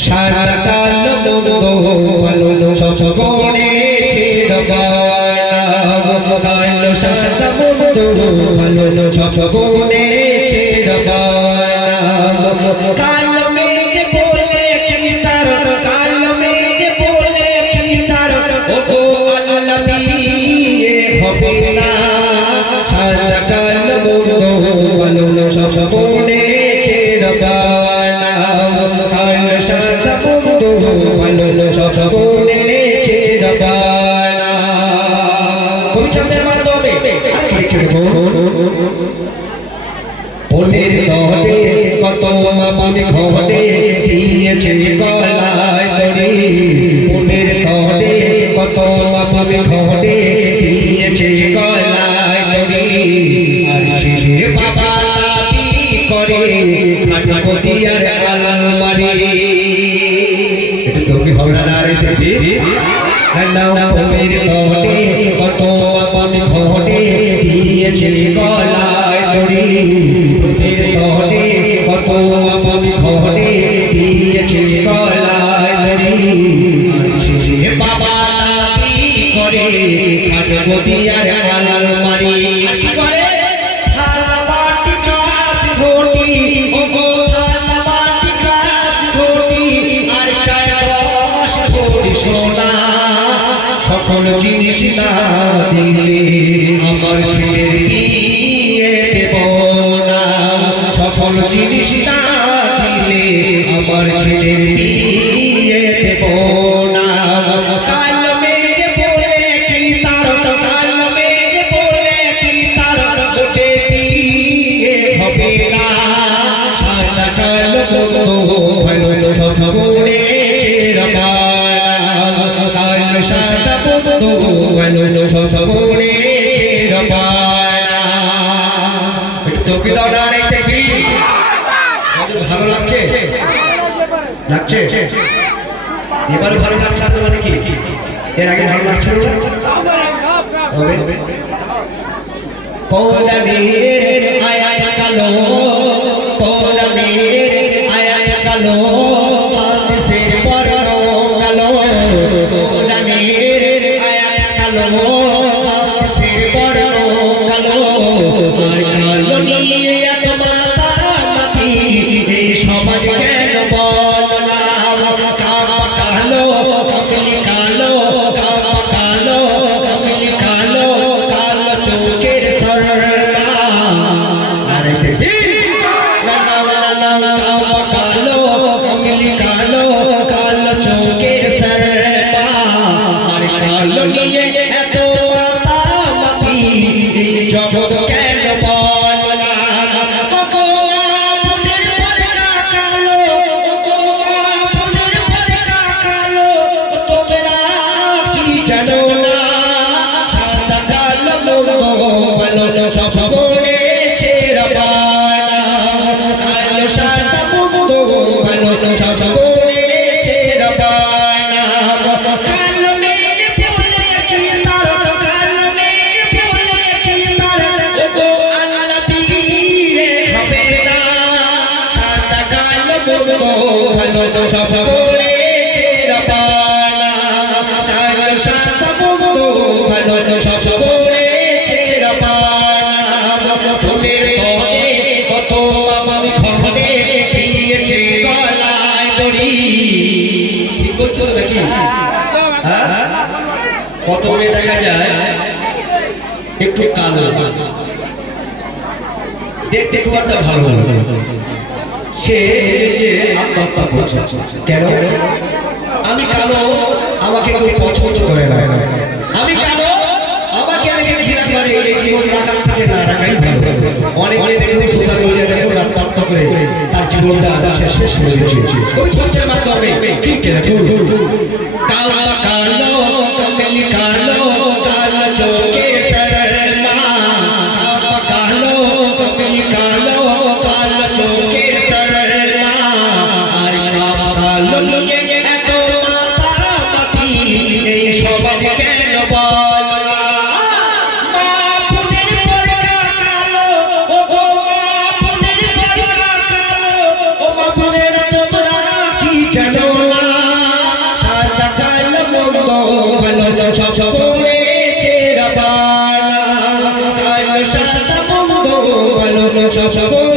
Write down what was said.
সাদা কালো নঙ্গো ভালো সব করেছে রবানা কালো সাদা মন্দ ভালো সব করেছে রবানা কালো মেয়ে বলে কি তার কালো মেয়ে বলে কি তার ও গো আল্লাহ বিয়ে হবে না সাদা কালো নঙ্গো ভালো সব পনেরো তলে কত মামনি ঘটে দিয়েছে গলায় তরি পনেরো তলে কত মামনি ঘটে দিয়েছে গলায় তরি আর শেষে বাবা করে খাটবো দিয়ার আলমারি পনেরো তলে কত মামনি ঘটে দিয়েছে গলায় তরি পনেরো তলে কত মামনি ঘটে দিয়েছে গলায় বাবা করে, খাটবো দিয়ার জিনিস না দিলে আমার ছেলের বিয়ে দেব না? সকল জিনিস না দিলে আমার ছেলের বিয়ে দেব না? কাল সাদা গুণে চিরবানা একটু তোকে দাও না রে দেখবি আমাদের ভালো লাগছে লাগছে এবার ভালো লাগছে মানে কি এর আগে ভালো লাগছে না হবে नमो এই কত দেখা যায় একটু কালো দেখতে খুব একটা ভালো ভালো সে যে আত্মহত্যা করছে কেন? আমি কালো, আমাকে কেউ পছন্দ করে না। আমি কালো, আমাকে দেখে ঘৃণা করে এই জীবন রাখার থেকে না রাখাই ভালো। অনেক অনেক দেখুন সোশ্যাল মিডিয়া দেখুন রাত করে। তার জীবনটা শেষ হয়ে গেছে। দিচ্ছে কবি মাধ্যমে। ঠিক দেখুন। ছোট